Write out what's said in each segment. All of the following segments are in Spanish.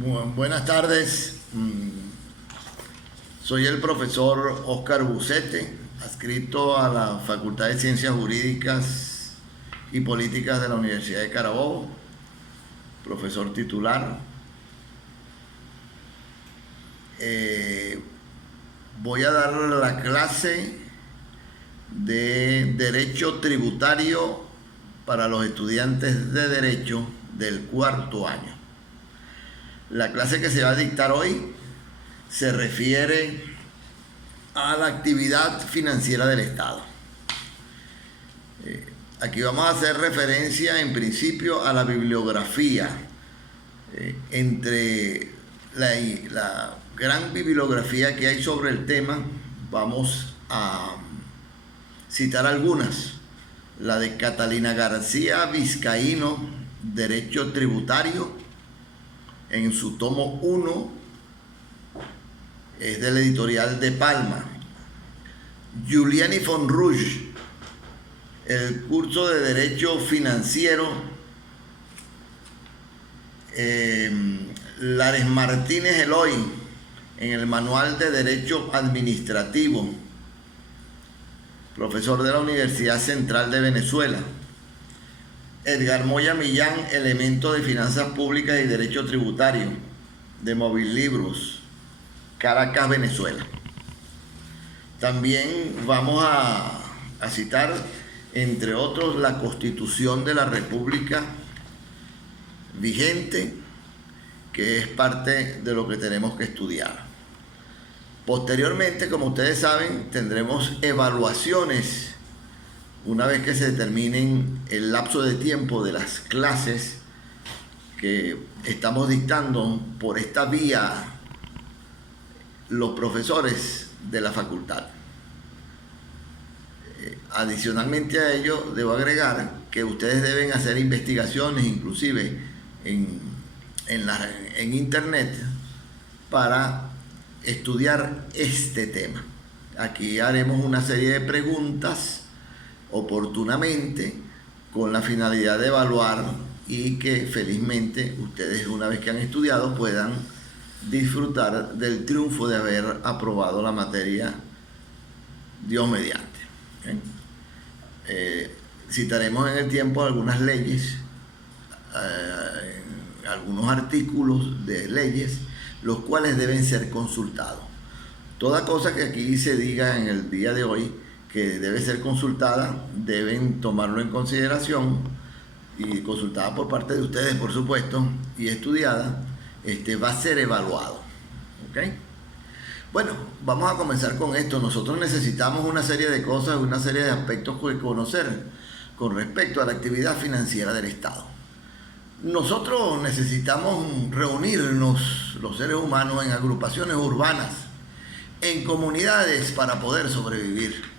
Buenas tardes. Soy el profesor Óscar Bucete, adscrito a la Facultad de Ciencias Jurídicas y Políticas de la Universidad de Carabobo, profesor titular. Voy a dar la clase de Derecho Tributario para los estudiantes de Derecho del cuarto año. La clase que se va a dictar hoy se refiere a la actividad financiera del Estado. Aquí vamos a hacer referencia en principio a la bibliografía. Entre la gran bibliografía que hay sobre el tema, vamos a citar algunas. La de Catalina García Vizcaíno, Derecho Tributario, en su tomo 1, es de la editorial de Palma. Giuliani Fonrouge, el curso de Derecho Financiero. Lares Martínez Eloy, en el Manual de Derecho Administrativo, profesor de la Universidad Central de Venezuela. Edgar Moya Millán, Elemento de Finanzas Públicas y Derecho Tributario, de Móvil Libros, Caracas, Venezuela. También vamos a citar, entre otros, la Constitución de la República vigente, que es parte de lo que tenemos que estudiar. Posteriormente, como ustedes saben, tendremos evaluaciones una vez que se determinen el lapso de tiempo de las clases que estamos dictando por esta vía los profesores de la facultad. Adicionalmente a ello, debo agregar que ustedes deben hacer investigaciones, inclusive en internet, para estudiar este tema. Aquí haremos una serie de preguntas oportunamente con la finalidad de evaluar y que felizmente ustedes, una vez que han estudiado, puedan disfrutar del triunfo de haber aprobado la materia, Dios mediante. Citaremos en el tiempo algunas leyes, algunos artículos de leyes, los cuales deben ser consultados. Toda cosa que aquí se diga en el día de hoy que debe ser consultada, deben tomarlo en consideración y consultada por parte de ustedes, por supuesto, y estudiada, va a ser evaluado. ¿Okay? Bueno, vamos a comenzar con esto. Nosotros necesitamos una serie de cosas, una serie de aspectos que conocer con respecto a la actividad financiera del Estado. Nosotros necesitamos reunirnos, los seres humanos, en agrupaciones urbanas, en comunidades, para poder sobrevivir.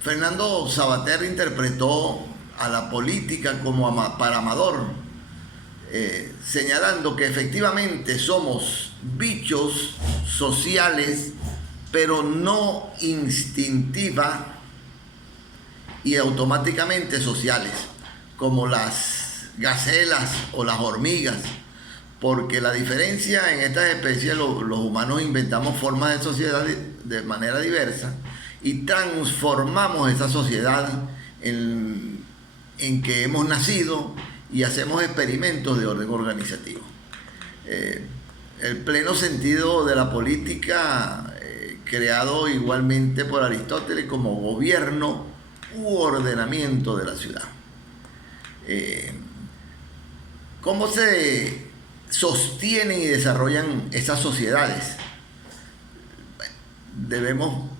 Fernando Savater interpretó a la política como para amador, señalando que efectivamente somos bichos sociales, pero no instintiva y automáticamente sociales, como las gacelas o las hormigas, porque la diferencia en estas especies, los humanos inventamos formas de sociedad de manera diversa y transformamos esa sociedad en que hemos nacido y hacemos experimentos de orden organizativo. El pleno sentido de la política, creado igualmente por Aristóteles como gobierno u ordenamiento de la ciudad. ¿Cómo se sostienen y desarrollan esas sociedades? Debemos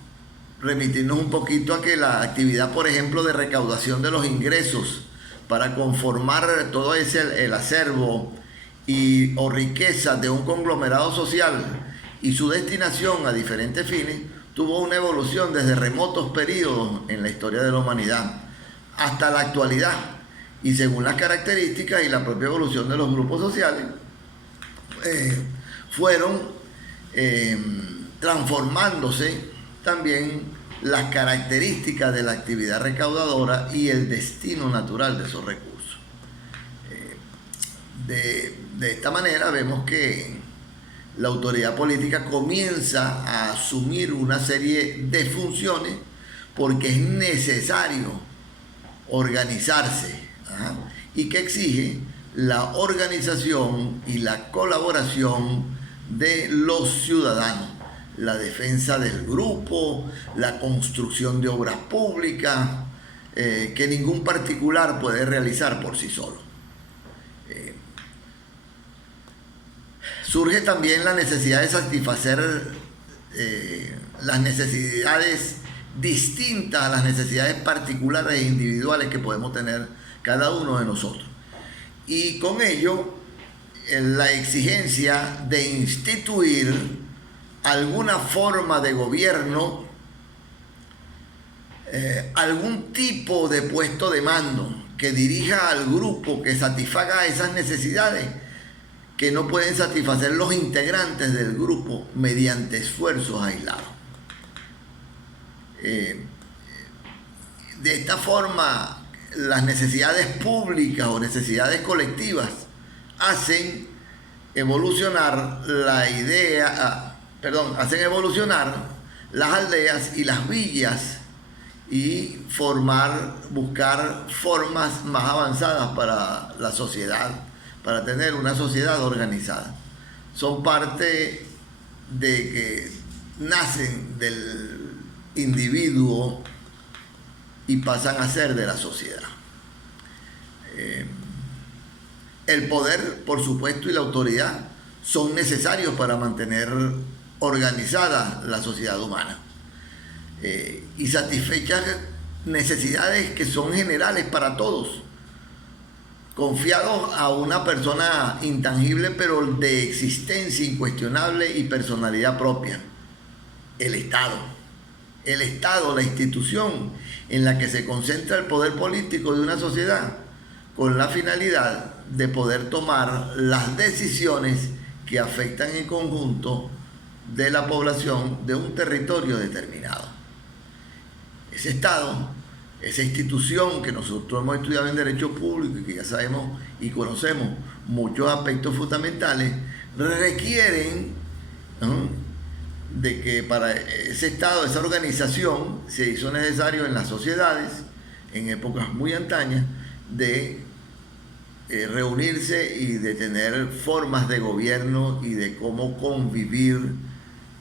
remitirnos un poquito a que la actividad, por ejemplo, de recaudación de los ingresos para conformar todo el acervo o riqueza de un conglomerado social y su destinación a diferentes fines, tuvo una evolución desde remotos periodos en la historia de la humanidad hasta la actualidad, y según las características y la propia evolución de los grupos sociales, fueron transformándose también las características de la actividad recaudadora y el destino natural de esos recursos. De esta manera vemos que la autoridad política comienza a asumir una serie de funciones porque es necesario organizarse, y que exige la organización y la colaboración de los ciudadanos, la defensa del grupo, la construcción de obras públicas que ningún particular puede realizar por sí solo. Surge también la necesidad de satisfacer las necesidades distintas a las necesidades particulares e individuales que podemos tener cada uno de nosotros. Y con ello, la exigencia de instituir alguna forma de gobierno, algún tipo de puesto de mando que dirija al grupo, que satisfaga esas necesidades que no pueden satisfacer los integrantes del grupo mediante esfuerzos aislados. De esta forma, las necesidades públicas o necesidades colectivas hacen evolucionar hacen evolucionar las aldeas y las villas y buscar formas más avanzadas para la sociedad, para tener una sociedad organizada. Son parte de que nacen del individuo y pasan a ser de la sociedad. El poder, por supuesto, y la autoridad son necesarios para mantener organizada la sociedad humana y satisfechas necesidades que son generales para todos, confiados a una persona intangible pero de existencia incuestionable y personalidad propia: el Estado. El Estado, la institución en la que se concentra el poder político de una sociedad, con la finalidad de poder tomar las decisiones que afectan en conjunto de la población de un territorio determinado. Ese Estado, esa institución que nosotros hemos estudiado en Derecho Público y que ya sabemos y conocemos muchos aspectos fundamentales, requieren de que para ese Estado, esa organización, se hizo necesario en las sociedades, en épocas muy antañas, de reunirse y de tener formas de gobierno y de cómo convivir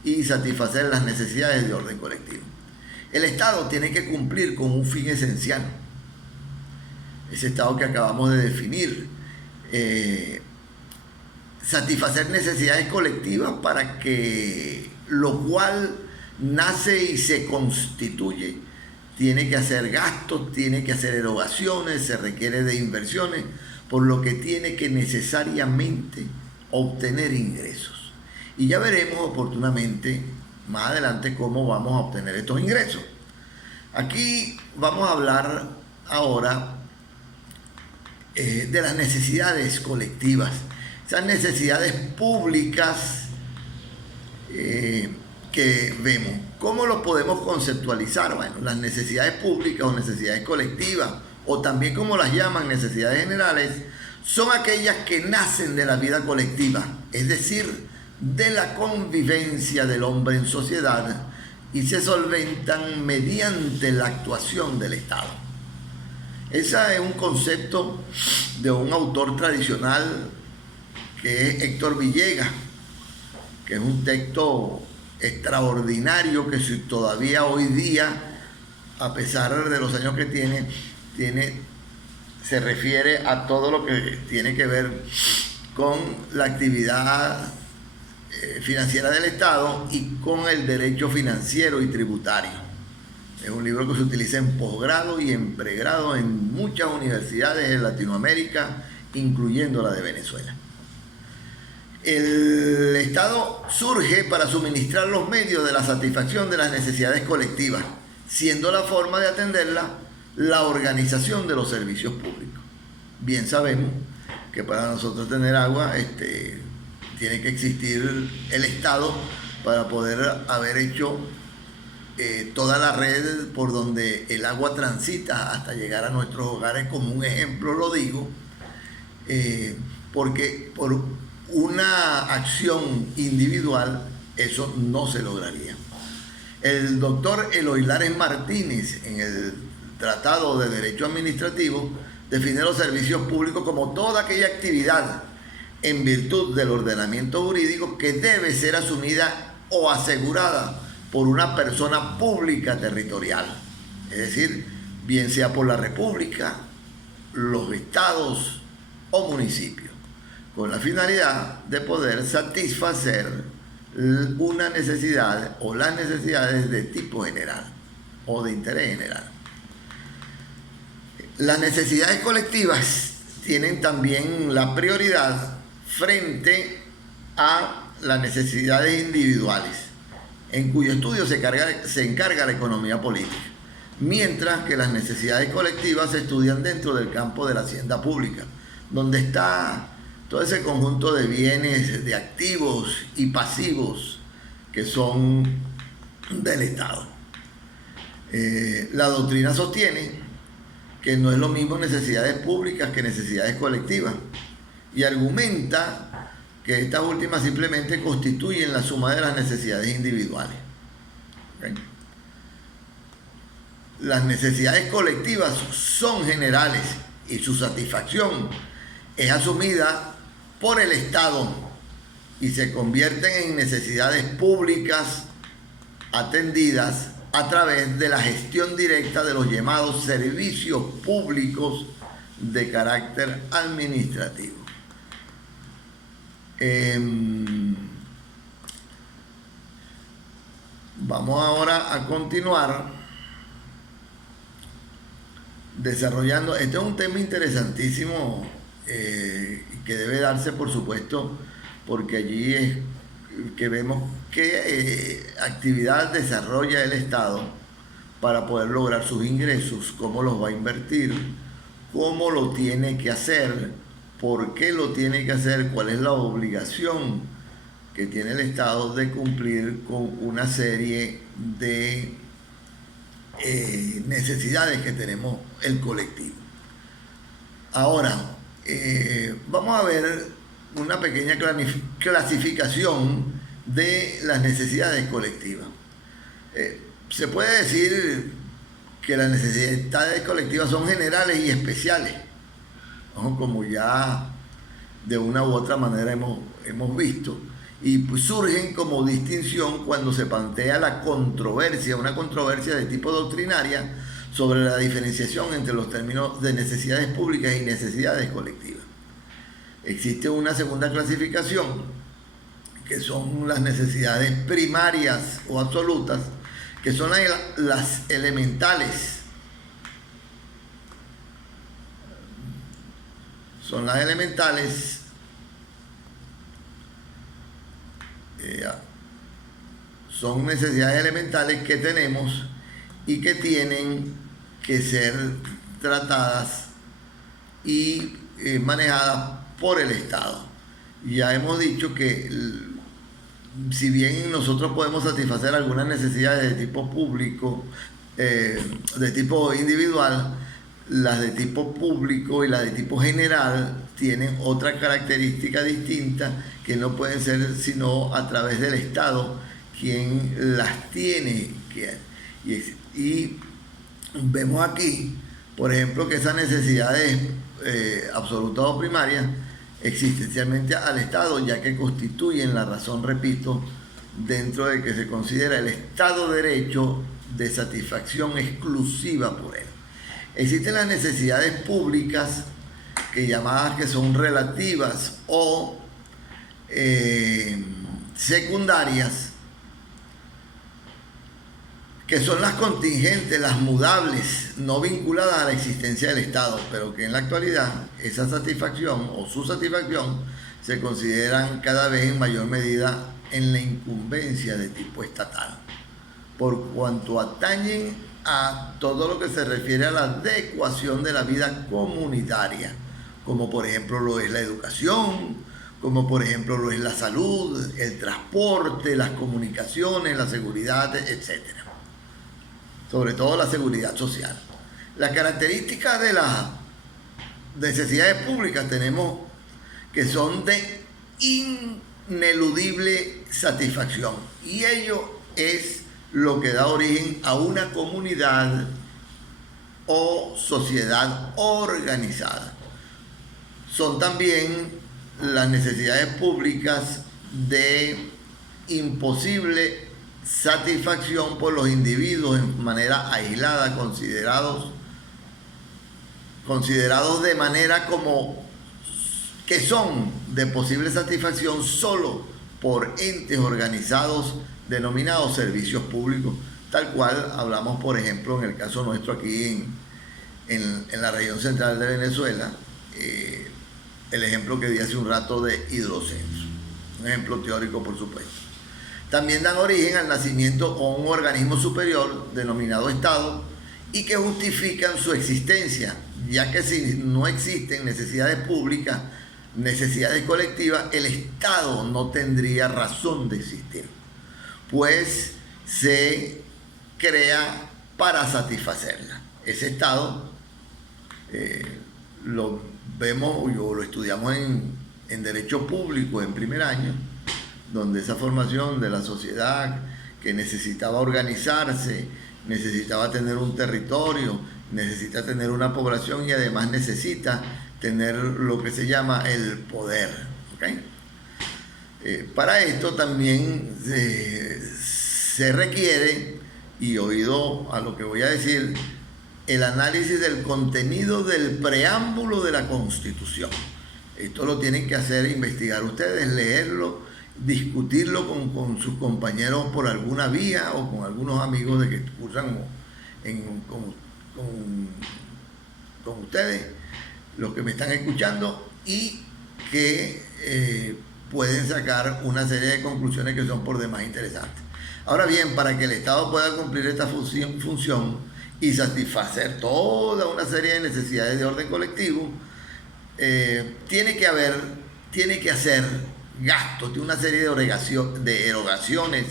y satisfacer las necesidades de orden colectivo. El Estado tiene que cumplir con un fin esencial, ese Estado que acabamos de definir, satisfacer necesidades colectivas para que lo cual nace y se constituye, tiene que hacer gastos, tiene que hacer erogaciones, se requiere de inversiones, por lo que tiene que necesariamente obtener ingresos. Y ya veremos oportunamente más adelante cómo vamos a obtener estos ingresos. Aquí vamos a hablar ahora de las necesidades colectivas, esas necesidades públicas que vemos. ¿Cómo lo podemos conceptualizar? Bueno, las necesidades públicas o necesidades colectivas, o también como las llaman necesidades generales, son aquellas que nacen de la vida colectiva, es decir, de la convivencia del hombre en sociedad, y se solventan mediante la actuación del Estado. Ese es un concepto de un autor tradicional que es Héctor Villegas, que es un texto extraordinario que todavía hoy día, a pesar de los años que tiene, se refiere a todo lo que tiene que ver con la actividad financiera del Estado y con el derecho financiero y tributario. Es un libro que se utiliza en posgrado y en pregrado en muchas universidades de Latinoamérica, incluyendo la de Venezuela. El Estado surge para suministrar los medios de la satisfacción de las necesidades colectivas, siendo la forma de atenderla la organización de los servicios públicos. Bien sabemos que para nosotros tener agua tiene que existir el Estado para poder haber hecho toda la red por donde el agua transita hasta llegar a nuestros hogares. Como un ejemplo lo digo, porque por una acción individual eso no se lograría. El doctor Eloy Lares Martínez, en el Tratado de Derecho Administrativo, define los servicios públicos como toda aquella actividad en virtud del ordenamiento jurídico que debe ser asumida o asegurada por una persona pública territorial, es decir, bien sea por la República, los estados o municipios, con la finalidad de poder satisfacer una necesidad o las necesidades de tipo general o de interés general. Las necesidades colectivas tienen también la prioridad frente a las necesidades individuales, en cuyo estudio se encarga la economía política, mientras que las necesidades colectivas se estudian dentro del campo de la hacienda pública, donde está todo ese conjunto de bienes, de activos y pasivos que son del Estado. La doctrina sostiene que no es lo mismo necesidades públicas que necesidades colectivas y argumenta que estas últimas simplemente constituyen la suma de las necesidades individuales. ¿Okay? Las necesidades colectivas son generales y su satisfacción es asumida por el Estado y se convierten en necesidades públicas atendidas a través de la gestión directa de los llamados servicios públicos de carácter administrativo. Vamos ahora a continuar desarrollando. Este es un tema interesantísimo que debe darse, por supuesto, porque allí es que vemos qué actividad desarrolla el Estado para poder lograr sus ingresos, cómo los va a invertir, cómo lo tiene que hacer, por qué lo tiene que hacer, cuál es la obligación que tiene el Estado de cumplir con una serie de necesidades que tenemos el colectivo. Ahora, vamos a ver una pequeña clasificación de las necesidades colectivas. Se puede decir que las necesidades colectivas son generales y especiales, ¿no? Como ya de una u otra manera hemos visto, y pues surgen como distinción cuando se plantea la controversia, una controversia de tipo doctrinaria sobre la diferenciación entre los términos de necesidades públicas y necesidades colectivas. Existe una segunda clasificación, que son las necesidades primarias o absolutas, que son las elementales. Son las elementales son necesidades elementales que tenemos y que tienen que ser tratadas y manejadas por el Estado. Ya hemos dicho que si bien nosotros podemos satisfacer algunas necesidades de tipo público, de tipo individual, las de tipo público y las de tipo general tienen otra característica distinta que no pueden ser sino a través del Estado quien las tiene. Y vemos aquí, por ejemplo, que esas necesidades absolutas o primarias existencialmente al Estado, ya que constituyen la razón, repito, dentro de que se considera el Estado de Derecho de satisfacción exclusiva por él. Existen las necesidades públicas, que son relativas o secundarias, que son las contingentes, las mudables, no vinculadas a la existencia del Estado, pero que en la actualidad esa satisfacción o su satisfacción se consideran cada vez en mayor medida en la incumbencia de tipo estatal, por cuanto atañen a todo lo que se refiere a la adecuación de la vida comunitaria, como por ejemplo lo es la educación, como por ejemplo lo es la salud, el transporte, las comunicaciones, la seguridad, etc. Sobre todo la seguridad social. Las características de las necesidades públicas tenemos que son de ineludible satisfacción. Y ello es lo que da origen a una comunidad o sociedad organizada. Son también las necesidades públicas de imposible satisfacción por los individuos en manera aislada, considerados de manera como que son de posible satisfacción solo por entes organizados denominados servicios públicos, tal cual hablamos, por ejemplo, en el caso nuestro aquí en la región central de Venezuela, el ejemplo que di hace un rato de Hidrocenso, un ejemplo teórico, por supuesto. También dan origen al nacimiento o un organismo superior denominado Estado y que justifican su existencia, ya que si no existen necesidades públicas, necesidades colectivas, el Estado no tendría razón de existir, pues se crea para satisfacerla. Ese Estado lo vemos o lo estudiamos en Derecho Público en primer año, donde esa formación de la sociedad que necesitaba organizarse, necesitaba tener un territorio, necesita tener una población y además necesita tener lo que se llama el poder. ¿Okay? Para esto también se requiere, y oído a lo que voy a decir, el análisis del contenido del preámbulo de la Constitución. Esto lo tienen que hacer, investigar ustedes, leerlo, discutirlo con sus compañeros por alguna vía o con algunos amigos de que cursan con ustedes, los que me están escuchando, y que pueden sacar una serie de conclusiones que son por demás interesantes. Ahora bien, para que el Estado pueda cumplir esta función y satisfacer toda una serie de necesidades de orden colectivo, tiene que hacer gastos de una serie de erogaciones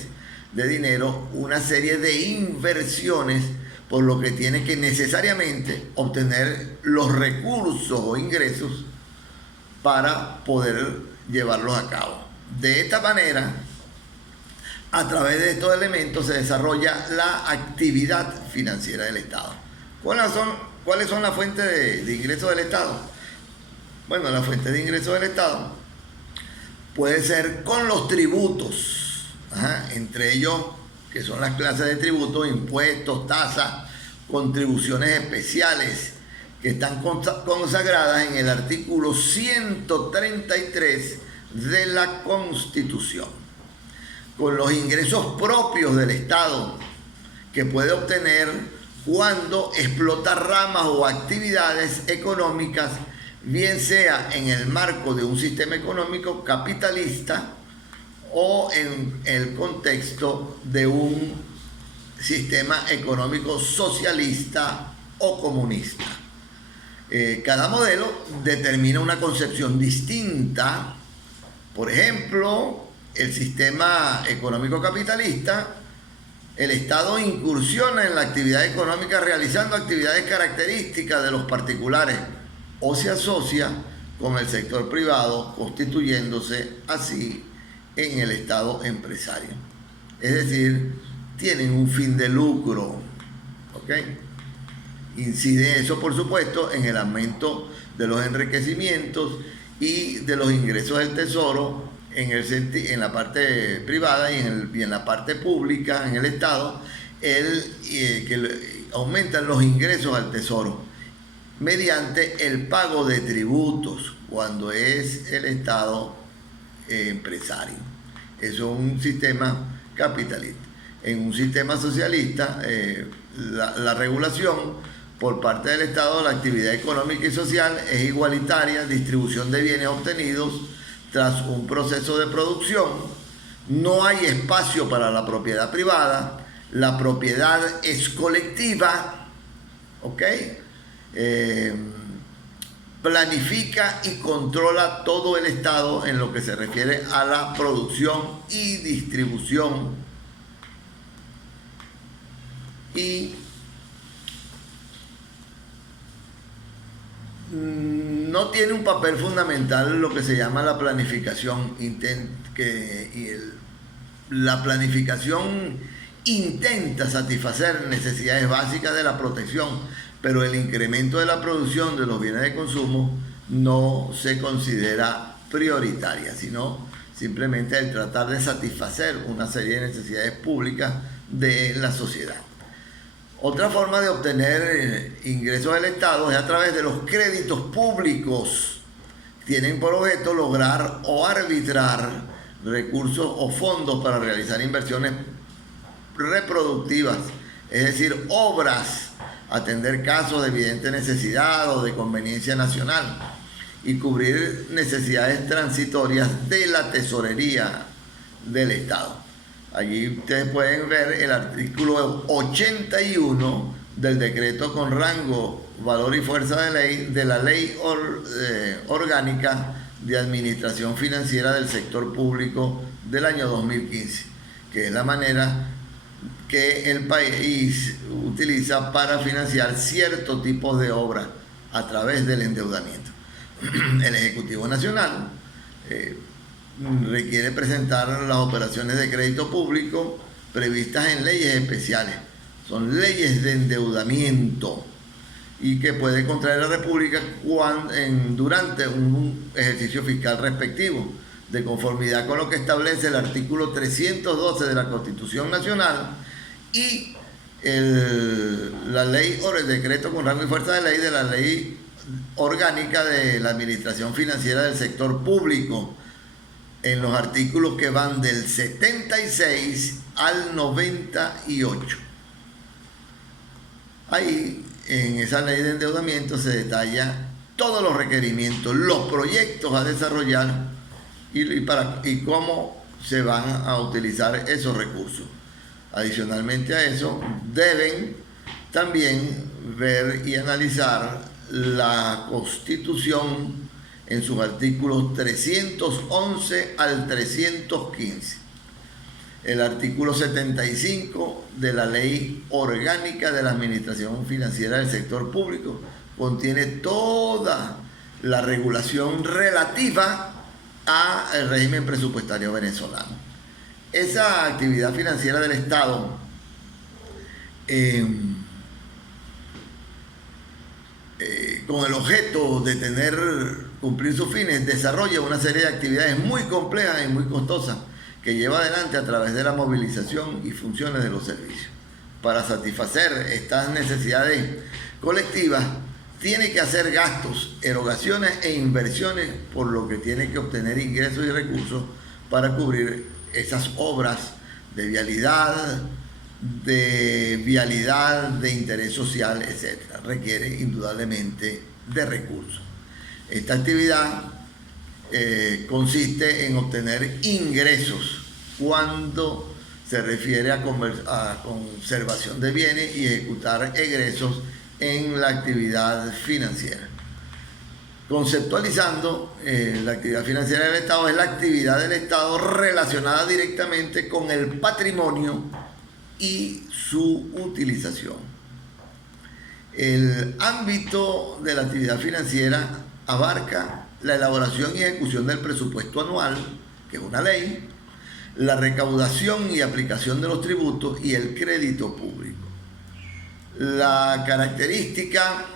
de dinero, una serie de inversiones, por lo que tiene que necesariamente obtener los recursos o ingresos para poder llevarlos a cabo. De esta manera, a través de estos elementos se desarrolla la actividad financiera del Estado. ¿Cuáles son las fuentes de ingresos del Estado? Bueno, la fuente de ingresos del Estado puede ser con los tributos, entre ellos, que son las clases de tributos, impuestos, tasas, contribuciones especiales, que están consagradas en el artículo 133 de la Constitución. Con los ingresos propios del Estado que puede obtener cuando explota ramas o actividades económicas, bien sea en el marco de un sistema económico capitalista o en el contexto de un sistema económico socialista o comunista. Cada modelo determina una concepción distinta. Por ejemplo, el sistema económico capitalista, el Estado incursiona en la actividad económica realizando actividades características de los particulares o se asocia con el sector privado, constituyéndose así en el Estado empresario. Es decir, tienen un fin de lucro. ¿Ok? Incide eso, por supuesto, en el aumento de los enriquecimientos y de los ingresos del Tesoro en la parte privada y en la parte pública, en el Estado, que aumentan los ingresos al Tesoro mediante el pago de tributos cuando es el Estado empresario. Eso es un sistema capitalista. En un sistema socialista, la regulación por parte del Estado de la actividad económica y social es igualitaria, distribución de bienes obtenidos tras un proceso de producción, no hay espacio para la propiedad privada, la propiedad es colectiva, ¿ok? Planifica y controla todo el Estado en lo que se refiere a la producción y distribución y no tiene un papel fundamental lo que se llama la planificación, la planificación intenta satisfacer necesidades básicas de la protección, pero el incremento de la producción de los bienes de consumo no se considera prioritaria, sino simplemente el tratar de satisfacer una serie de necesidades públicas de la sociedad. Otra forma de obtener ingresos del Estado es a través de los créditos públicos. Tienen por objeto lograr o arbitrar recursos o fondos para realizar inversiones reproductivas, es decir, obras, atender casos de evidente necesidad o de conveniencia nacional y cubrir necesidades transitorias de la tesorería del Estado. Allí ustedes pueden ver el artículo 81 del decreto con rango, valor y fuerza de ley de la Ley Orgánica de Administración Financiera del Sector Público del año 2015, que es la manera que el país utiliza para financiar ciertos tipos de obras a través del endeudamiento. El Ejecutivo Nacional requiere presentar las operaciones de crédito público previstas en leyes especiales. Son leyes de endeudamiento y que puede contraer la República durante un ejercicio fiscal respectivo, de conformidad con lo que establece el artículo 312 de la Constitución Nacional y la ley o el decreto con rango y fuerza de ley de la Ley Orgánica de la Administración Financiera del Sector Público, en los artículos que van del 76 al 98. Ahí, en esa ley de endeudamiento, se detalla todos los requerimientos, los proyectos a desarrollar y cómo se van a utilizar esos recursos. Adicionalmente a eso, deben también ver y analizar la Constitución en sus artículos 311 al 315. El artículo 75 de la Ley Orgánica de la Administración Financiera del Sector Público contiene toda la regulación relativa al régimen presupuestario venezolano. Esa actividad financiera del Estado con el objeto de cumplir sus fines, desarrolla una serie de actividades muy complejas y muy costosas que lleva adelante a través de la movilización y funciones de los servicios. Para satisfacer estas necesidades colectivas, tiene que hacer gastos, erogaciones e inversiones, por lo que tiene que obtener ingresos y recursos para cubrir esas obras de vialidad, de interés social, etc. Requiere indudablemente de recursos. Esta actividad consiste en obtener ingresos cuando se refiere a conservación de bienes y ejecutar egresos en la actividad financiera. Conceptualizando, la actividad financiera del Estado es la actividad del Estado relacionada directamente con el patrimonio y su utilización. El ámbito de la actividad financiera abarca la elaboración y ejecución del presupuesto anual, que es una ley, la recaudación y aplicación de los tributos y el crédito público. La característica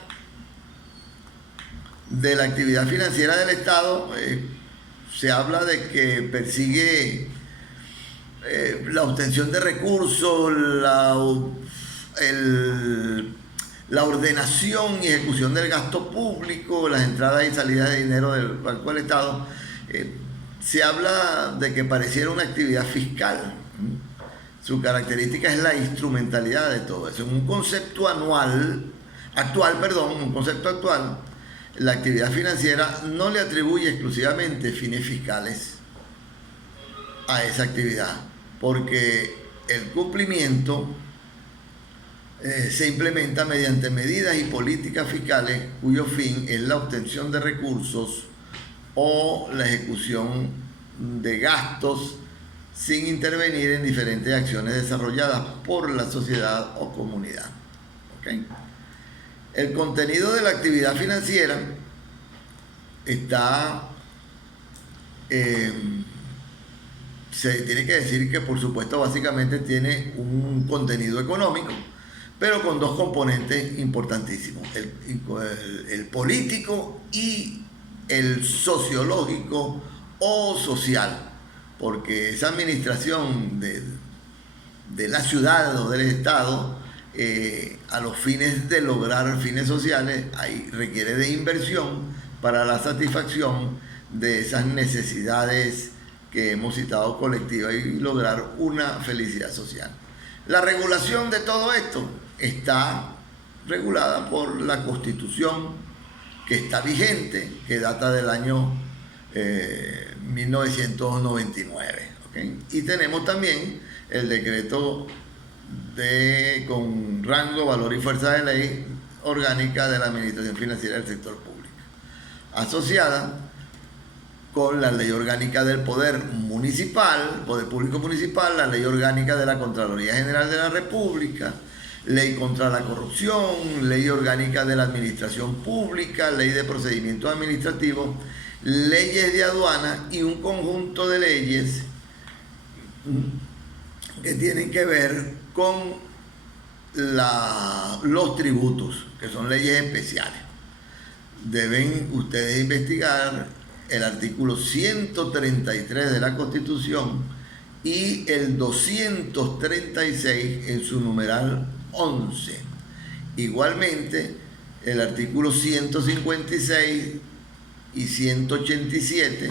de la actividad financiera del Estado, se habla de que persigue la obtención de recursos, la ordenación y ejecución del gasto público, las entradas y salidas de dinero del Banco del Estado. Se habla de que pareciera una actividad fiscal. Su característica es la instrumentalidad de todo eso. En un concepto actual, la actividad financiera no le atribuye exclusivamente fines fiscales a esa actividad, porque el cumplimiento se implementa mediante medidas y políticas fiscales cuyo fin es la obtención de recursos o la ejecución de gastos sin intervenir en diferentes acciones desarrolladas por la sociedad o comunidad. ¿Okay? El contenido de la actividad financiera está, se tiene que decir que por supuesto básicamente tiene un contenido económico, pero con dos componentes importantísimos, el político y el sociológico o social, porque esa administración de la ciudad o del Estado, a los fines de lograr fines sociales, ahí requiere de inversión para la satisfacción de esas necesidades que hemos citado colectivas y lograr una felicidad social. La regulación de todo esto está regulada por la Constitución que está vigente, que data del año 1999. ¿Okay? Y tenemos también el decreto con rango, valor y fuerza de ley orgánica de la Administración Financiera del Sector Público, asociada con la Ley Orgánica del Poder Municipal, Poder Público Municipal, la Ley Orgánica de la Contraloría General de la República, Ley contra la Corrupción, Ley Orgánica de la Administración Pública, Ley de Procedimientos Administrativos, leyes de aduana y un conjunto de leyes que tienen que ver con los tributos, que son leyes especiales. Deben ustedes investigar el artículo 133 de la Constitución y el 236 en su numeral 11. Igualmente, el artículo 156 y 187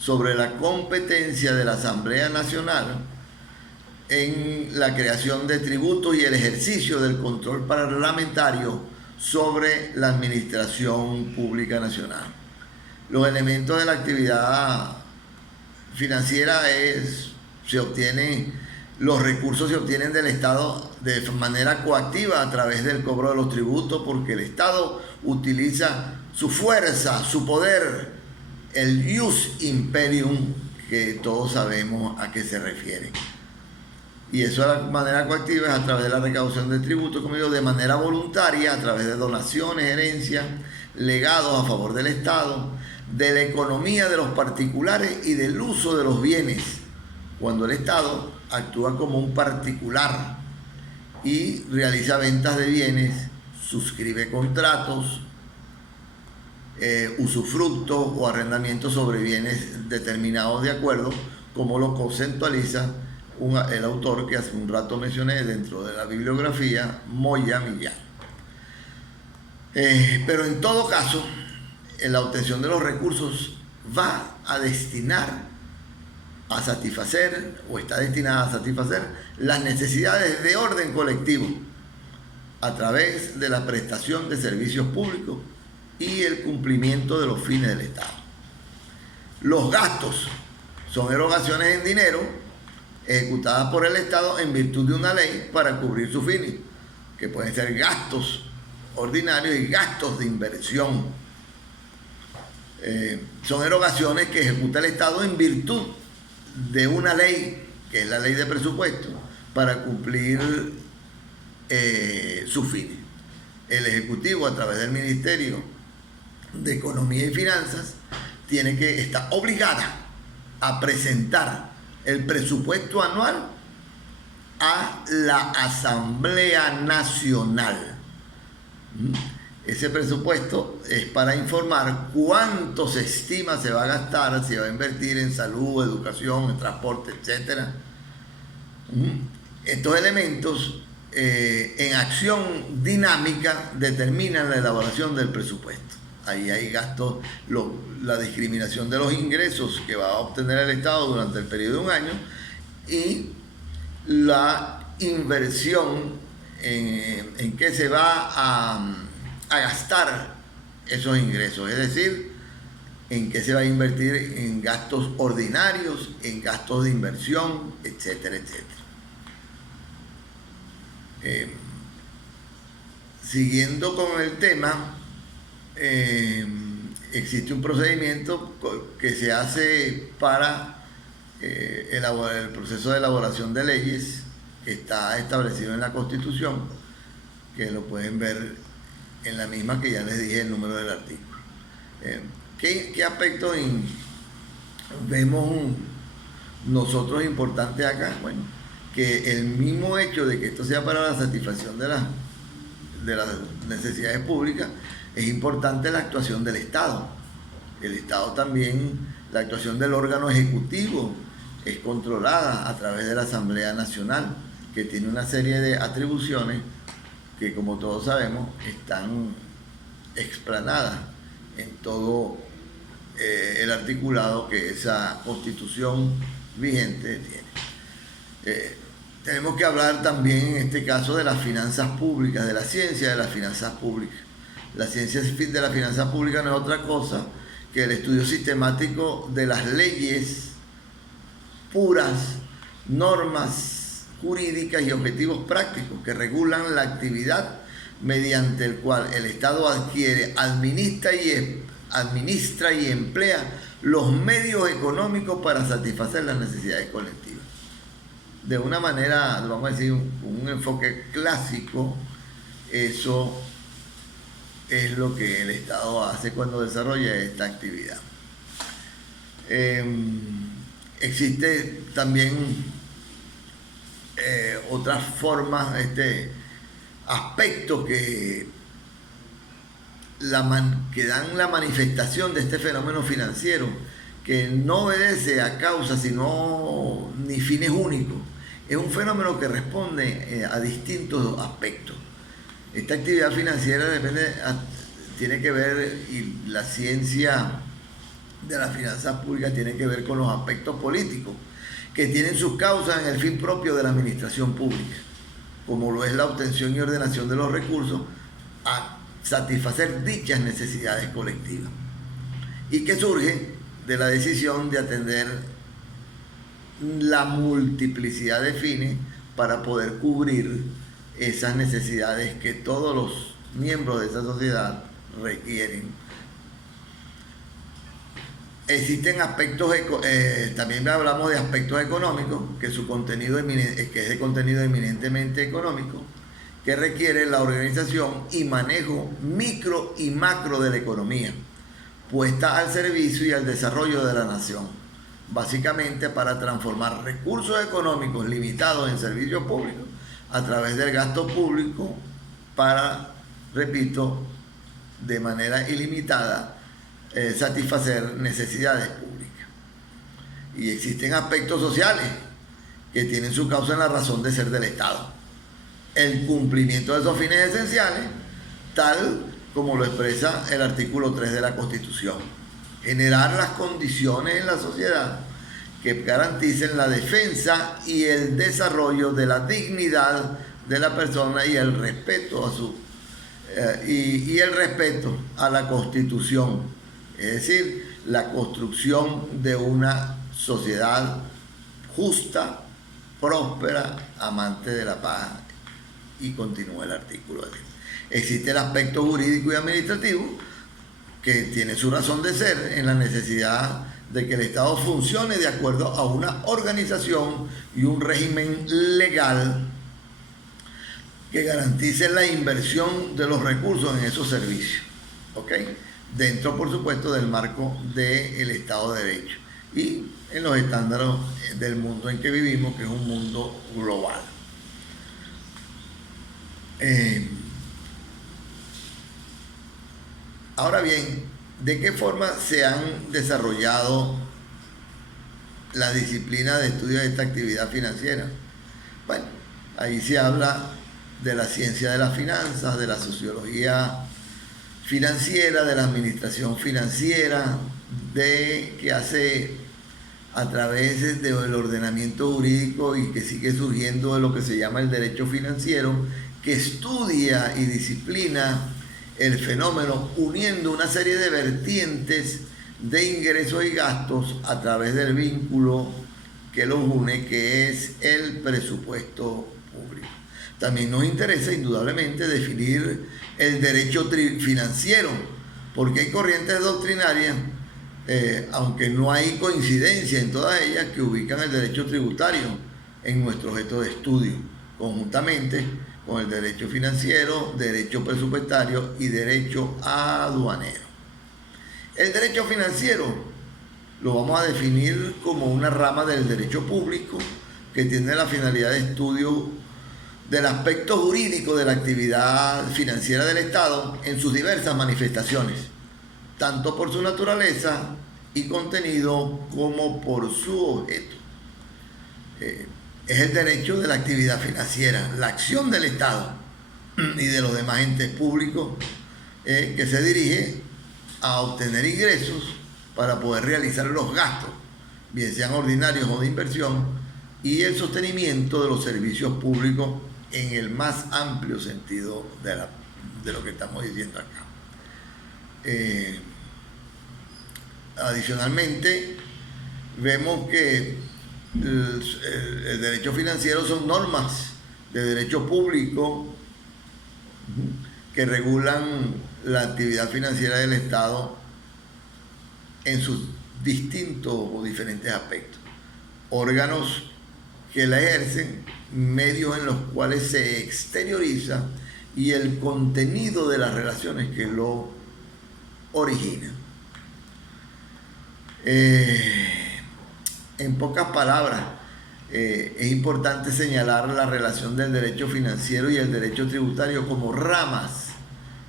sobre la competencia de la Asamblea Nacional en la creación de tributos y el ejercicio del control parlamentario sobre la administración pública nacional. Los elementos de la actividad financiera los recursos se obtienen del Estado de manera coactiva a través del cobro de los tributos, porque el Estado utiliza su fuerza, su poder, el ius imperium, que todos sabemos a qué se refiere. Y eso de la manera coactiva es a través de la recaudación de tributos, como digo, de manera voluntaria, a través de donaciones, herencias, legados a favor del Estado, de la economía de los particulares y del uso de los bienes, cuando el Estado actúa como un particular y realiza ventas de bienes, suscribe contratos, usufructos o arrendamientos sobre bienes determinados de acuerdo, como lo conceptualiza el autor que hace un rato mencioné dentro de la bibliografía, Moya Millán. Pero en todo caso, la obtención de los recursos va a destinar a satisfacer, o está destinada a satisfacer, las necesidades de orden colectivo a través de la prestación de servicios públicos y el cumplimiento de los fines del Estado. Los gastos son erogaciones en dinero ejecutadas por el Estado en virtud de una ley para cubrir sus fines, que pueden ser gastos ordinarios y gastos de inversión. Son erogaciones que ejecuta el Estado en virtud de una ley, que es la ley de presupuesto, para cumplir sus fines. El Ejecutivo, a través del Ministerio de Economía y Finanzas, está obligada a presentar el presupuesto anual a la Asamblea Nacional. Ese presupuesto es para informar cuánto se estima se va a gastar, si va a invertir en salud, educación, en transporte, etc. Estos elementos en acción dinámica determinan la elaboración del presupuesto. Ahí hay gastos, la discriminación de los ingresos que va a obtener el Estado durante el periodo de un año y la inversión en que se va a gastar esos ingresos, es decir, en qué se va a invertir en gastos ordinarios, en gastos de inversión, etcétera, etcétera. Siguiendo con el tema, existe un procedimiento que se hace para el proceso de elaboración de leyes, que está establecido en la Constitución, que lo pueden ver en la misma que ya les dije el número del artículo. ¿Qué aspectos vemos nosotros importantes acá? Bueno, que el mismo hecho de que esto sea para la satisfacción de las necesidades públicas, es importante la actuación del Estado. El Estado también, la actuación del órgano ejecutivo es controlada a través de la Asamblea Nacional, que tiene una serie de atribuciones que, como todos sabemos, están explanadas en todo el articulado que esa Constitución vigente tiene. Tenemos que hablar también en este caso de las finanzas públicas, de la ciencia de las finanzas públicas. La ciencia de las finanzas públicas no es otra cosa que el estudio sistemático de las leyes puras, normas jurídicas y objetivos prácticos que regulan la actividad mediante el cual el Estado adquiere, administra y emplea los medios económicos para satisfacer las necesidades colectivas. De una manera, vamos a decir, un enfoque clásico, eso es lo que el Estado hace cuando desarrolla esta actividad. Existe también otras formas, aspectos que dan la manifestación de este fenómeno financiero, que no obedece a causas sino ni fines únicos. Es un fenómeno que responde a distintos aspectos. Esta actividad financiera tiene que ver, y la ciencia de las finanzas públicas tiene que ver con los aspectos políticos, que tienen sus causas en el fin propio de la administración pública, como lo es la obtención y ordenación de los recursos a satisfacer dichas necesidades colectivas, y que surge de la decisión de atender la multiplicidad de fines para poder cubrir esas necesidades que todos los miembros de esa sociedad requieren. Existen aspectos, también hablamos de aspectos económicos, que es de contenido eminentemente económico, que requiere la organización y manejo micro y macro de la economía, puesta al servicio y al desarrollo de la nación, básicamente para transformar recursos económicos limitados en servicios públicos a través del gasto público para, repito, de manera ilimitada, satisfacer necesidades públicas. Y existen aspectos sociales que tienen su causa en la razón de ser del Estado. El cumplimiento de esos fines esenciales, tal como lo expresa el artículo 3 de la Constitución. Generar las condiciones en la sociedad que garanticen la defensa y el desarrollo de la dignidad de la persona y el respeto el respeto a la Constitución, es decir, la construcción de una sociedad justa, próspera, amante de la paz. Y continúa el artículo. Existe el aspecto jurídico y administrativo, que tiene su razón de ser en la necesidad de que el Estado funcione de acuerdo a una organización y un régimen legal que garantice la inversión de los recursos en esos servicios, ¿ok? Dentro, por supuesto, del marco del Estado de Derecho y en los estándares del mundo en que vivimos, que es un mundo global. Ahora bien, ¿de qué forma se han desarrollado las disciplinas de estudio de esta actividad financiera? Bueno, ahí se habla de la ciencia de las finanzas, de la sociología financiera, de la administración financiera, de que hace a través del ordenamiento jurídico y que sigue surgiendo de lo que se llama el derecho financiero, que estudia y disciplina el fenómeno uniendo una serie de vertientes de ingresos y gastos a través del vínculo que los une, que es el presupuesto público. También nos interesa indudablemente definir el derecho financiero, porque hay corrientes doctrinarias, aunque no hay coincidencia en todas ellas, que ubican el derecho tributario en nuestro objeto de estudio, conjuntamente con el derecho financiero, derecho presupuestario y derecho aduanero. El derecho financiero lo vamos a definir como una rama del derecho público que tiene la finalidad de estudio del aspecto jurídico de la actividad financiera del Estado en sus diversas manifestaciones, tanto por su naturaleza y contenido como por su objeto. Es el derecho de la actividad financiera, la acción del Estado y de los demás entes públicos que se dirige a obtener ingresos para poder realizar los gastos, bien sean ordinarios o de inversión, y el sostenimiento de los servicios públicos en el más amplio sentido de lo que estamos diciendo acá. Adicionalmente, vemos que el derecho financiero son normas de derecho público que regulan la actividad financiera del Estado en sus distintos o diferentes aspectos. Órganos que la ejercen, medios en los cuales se exterioriza y el contenido de las relaciones que lo originan. En pocas palabras, es importante señalar la relación del derecho financiero y el derecho tributario como ramas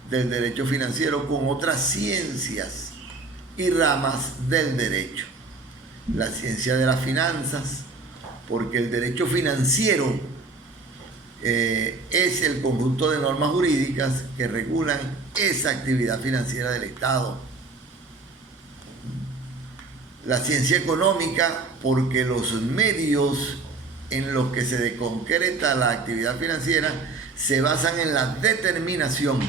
del derecho financiero con otras ciencias y ramas del derecho. La ciencia de las finanzas, porque el derecho financiero es el conjunto de normas jurídicas que regulan esa actividad financiera del Estado. La ciencia económica, porque los medios en los que se concreta la actividad financiera se basan en la determinación,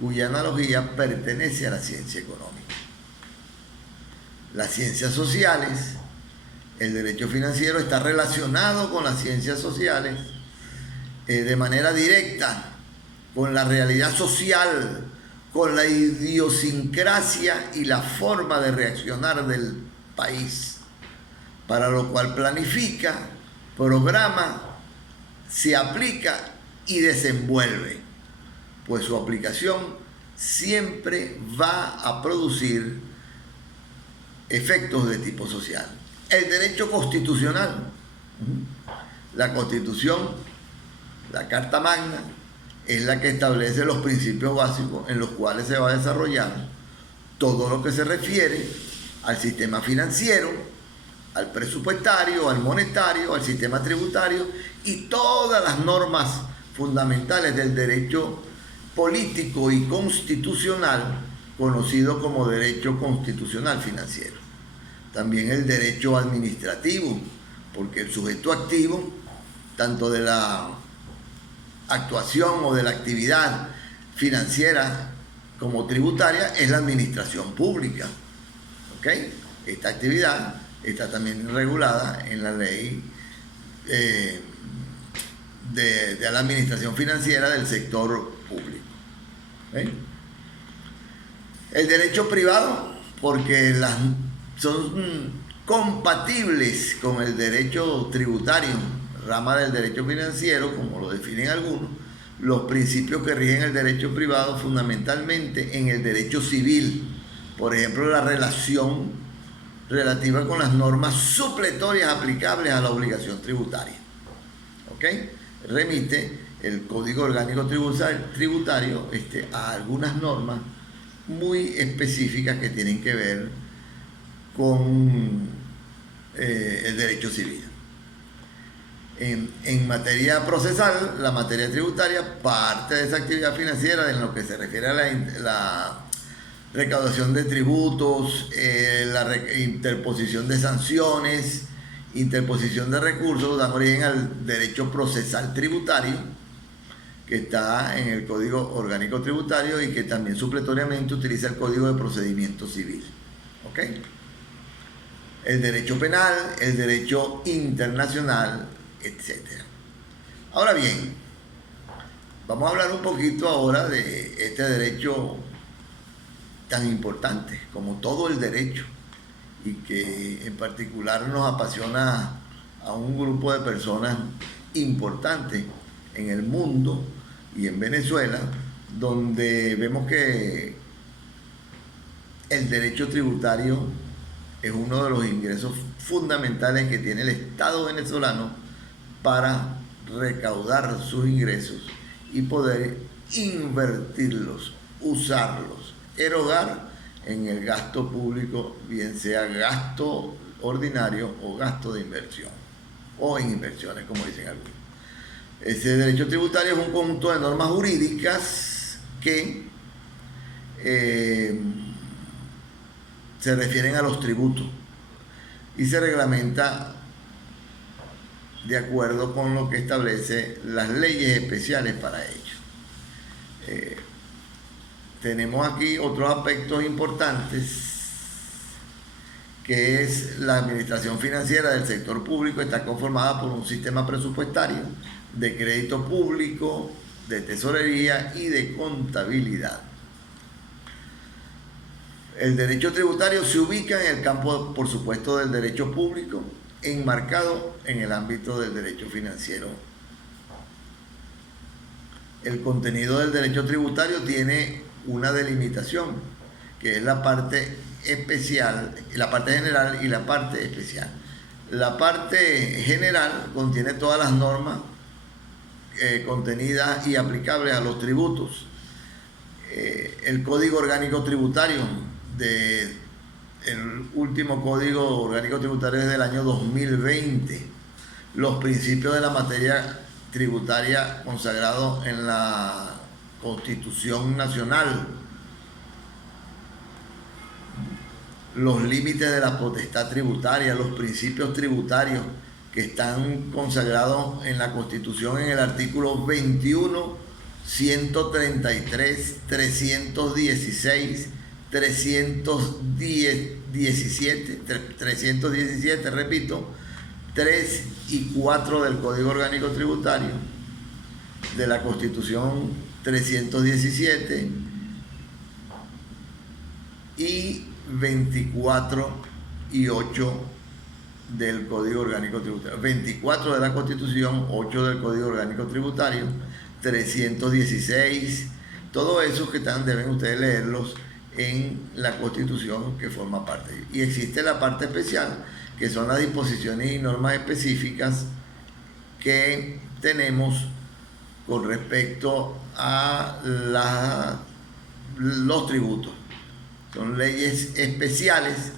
cuya analogía pertenece a la ciencia económica. Las ciencias sociales, el derecho financiero está relacionado con las ciencias sociales de manera directa, con la realidad social, con la idiosincrasia y la forma de reaccionar del país, para lo cual planifica, programa, se aplica y desenvuelve, pues su aplicación siempre va a producir efectos de tipo social. El derecho constitucional, la Constitución, la Carta Magna, es la que establece los principios básicos en los cuales se va a desarrollar todo lo que se refiere al sistema financiero, al presupuestario, al monetario, al sistema tributario y todas las normas fundamentales del derecho político y constitucional, conocido como derecho constitucional financiero. También el derecho administrativo, porque el sujeto activo, tanto de la actuación o de la actividad financiera como tributaria, es la administración pública. ¿Ok? Esta actividad está también regulada en la ley de la administración financiera del sector público. ¿Ok? El derecho privado, porque son compatibles con el derecho tributario, rama del derecho financiero, como lo definen algunos, los principios que rigen el derecho privado fundamentalmente en el derecho civil. Por ejemplo, la relación relativa con las normas supletorias aplicables a la obligación tributaria. ¿Ok? Remite el Código Orgánico Tributario a algunas normas muy específicas que tienen que ver con el derecho civil. En materia procesal, la materia tributaria, parte de esa actividad financiera en lo que se refiere a la recaudación de tributos, la interposición de sanciones, interposición de recursos, dan origen al derecho procesal tributario, que está en el Código Orgánico Tributario y que también supletoriamente utiliza el Código de Procedimiento Civil. ¿Ok? El derecho penal, el derecho internacional, etc. Ahora bien, vamos a hablar un poquito ahora de este derecho tan importante como todo el derecho y que en particular nos apasiona a un grupo de personas importantes en el mundo y en Venezuela, donde vemos que el derecho tributario es uno de los ingresos fundamentales que tiene el Estado venezolano para recaudar sus ingresos y poder invertirlos, usarlos, erogar en el gasto público, bien sea gasto ordinario o gasto de inversión, o en inversiones, como dicen algunos. Ese derecho tributario es un conjunto de normas jurídicas que se refieren a los tributos y se reglamenta de acuerdo con lo que establece las leyes especiales para ello. Tenemos aquí otros aspectos importantes, que es la administración financiera del sector público. Está conformada por un sistema presupuestario, de crédito público, de tesorería y de contabilidad. El derecho tributario se ubica en el campo, por supuesto, del derecho público, enmarcado en el ámbito del derecho financiero. El contenido del derecho tributario tiene una delimitación, que es la parte especial, la parte general y la parte especial. La parte general contiene todas las normas contenidas y aplicables a los tributos. El Código Orgánico Tributario, el último Código Orgánico Tributario es del año 2020. Los principios de la materia tributaria consagrados en la Constitución Nacional, los límites de la potestad tributaria, los principios tributarios que están consagrados en la Constitución en el artículo 21, 133, 316, 317, repito, 3 y 4 del Código Orgánico Tributario, de la Constitución 317 y 24 y 8 del Código Orgánico Tributario. 24 de la Constitución, 8 del Código Orgánico Tributario, 316, todo eso que están, deben ustedes leerlos en la Constitución que forma parte. Y existe la parte especial, que son las disposiciones y normas específicas que tenemos con respecto a los tributos. Son leyes especiales,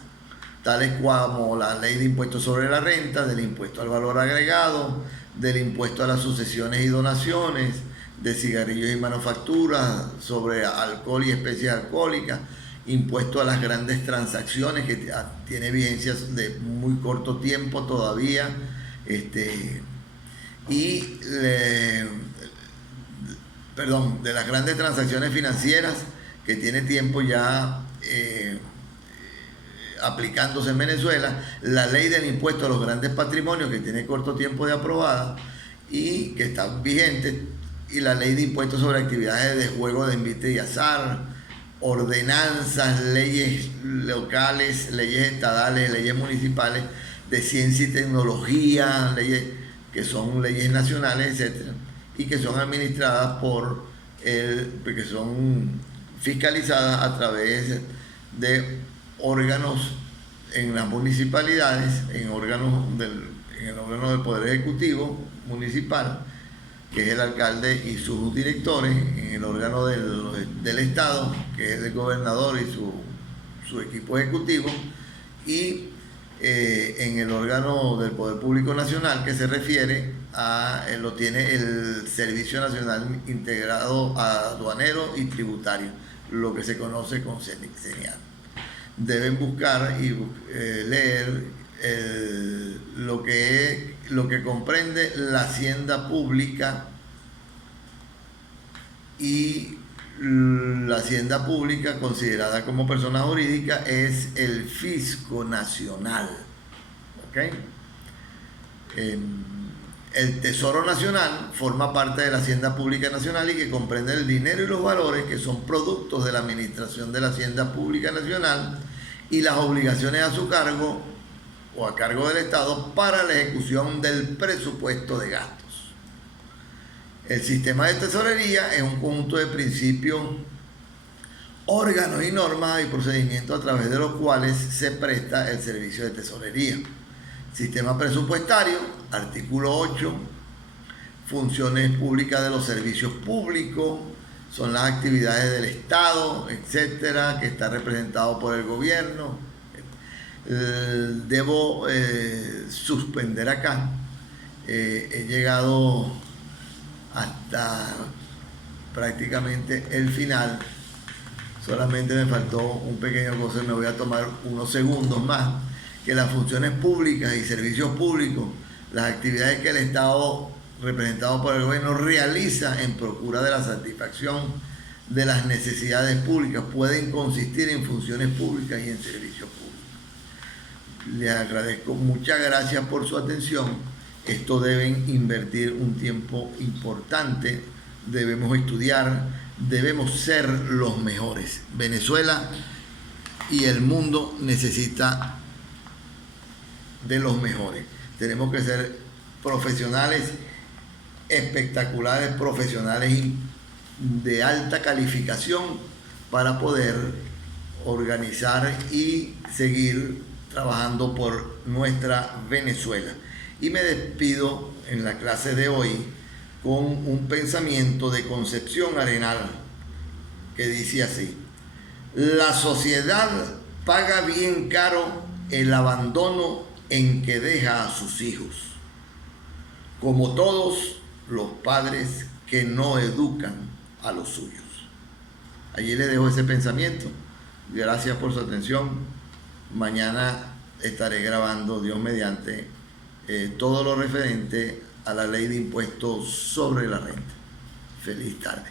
tales como la ley de impuestos sobre la renta, del impuesto al valor agregado, del impuesto a las sucesiones y donaciones, de cigarrillos y manufacturas, sobre alcohol y especies alcohólicas, impuesto a las grandes transacciones, que tiene vigencias de muy corto tiempo todavía, de las grandes transacciones financieras, que tiene tiempo ya aplicándose en Venezuela, la ley del impuesto a los grandes patrimonios, que tiene corto tiempo de aprobada y que está vigente, y la ley de impuestos sobre actividades de juego de envite y azar, ordenanzas, leyes locales, leyes estadales, leyes municipales, de ciencia y tecnología, leyes que son leyes nacionales, etcétera, y que son administradas porque son fiscalizadas a través de órganos en las municipalidades, en el órgano del Poder Ejecutivo municipal, que es el alcalde y sus directores, en el órgano del Estado, que es el gobernador y su equipo ejecutivo, y en el órgano del Poder Público Nacional, que se refiere lo tiene el Servicio Nacional Integrado Aduanero y Tributario, lo que se conoce con CENIAT. Deben buscar y leer lo que comprende la hacienda pública, y la hacienda pública considerada como persona jurídica es el Fisco Nacional. ¿Okay? El Tesoro Nacional forma parte de la Hacienda Pública Nacional y que comprende el dinero y los valores que son productos de la administración de la Hacienda Pública Nacional y las obligaciones a su cargo o a cargo del Estado para la ejecución del presupuesto de gastos. El sistema de tesorería es un conjunto de principios, órganos y normas y procedimientos a través de los cuales se presta el servicio de tesorería. Sistema presupuestario, artículo 8, funciones públicas de los servicios públicos, son las actividades del Estado, etcétera, que está representado por el gobierno. Debo suspender acá. He llegado hasta prácticamente el final. Solamente me faltó un pequeño cosa y me voy a tomar unos segundos más. Que las funciones públicas y servicios públicos, las actividades que el Estado representado por el gobierno realiza en procura de la satisfacción de las necesidades públicas, pueden consistir en funciones públicas y en servicios públicos. Les agradezco, muchas gracias por su atención. Esto deben invertir un tiempo importante, debemos estudiar, debemos ser los mejores. Venezuela y el mundo necesita de los mejores. Tenemos que ser profesionales espectaculares, profesionales de alta calificación para poder organizar y seguir trabajando por nuestra Venezuela. Y me despido en la clase de hoy con un pensamiento de Concepción Arenal que dice así: la sociedad paga bien caro el abandono en que deja a sus hijos, como todos los padres que no educan a los suyos. Allí les dejo ese pensamiento. Gracias por su atención. Mañana estaré grabando, Dios mediante, todo lo referente a la ley de impuestos sobre la renta. Feliz tarde.